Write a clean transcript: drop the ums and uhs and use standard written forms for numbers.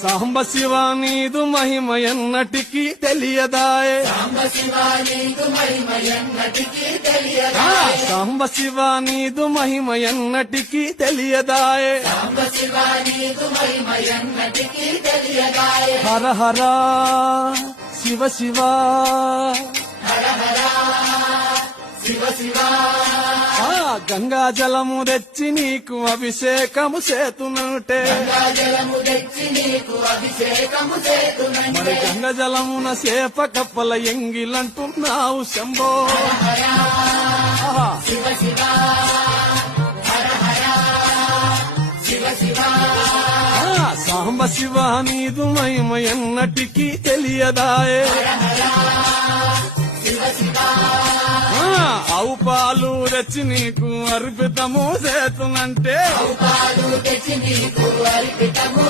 సాంబ శివ నీదు మహిమ ఎన్నటికీ తెలియదాయే సాంబ శివ నీదు మహిమ ఎన్నటికీ తెలియదా సాంబ శివ నీదు మహిమ ఎన్నటికీ తెలియదాయే సాంబ శివ నీదు మహిమ ఎన్నటికీ తెలియదాయే హర హర శివ శివ హర హర శివ శివ గంగా జలము తెచ్చి నీకు అభిషేకము చేతునంటే జలము తెచ్చి నీకు అభిషేకము మరి చేతునంటే గంగ జలమున సేప కప్పల ఎంగిలంటున్నావు శంభో ఆహా. శివ శివ హర హర శివ శివ సాంబ శివ నీదు మహిమ ఎన్నటికీ తెలియదాయే శివ శివ ఆవు పాలు తెచ్చి నీకు అర్పితము చేతునంటే పాలు తెచ్చి నీకు అర్పితము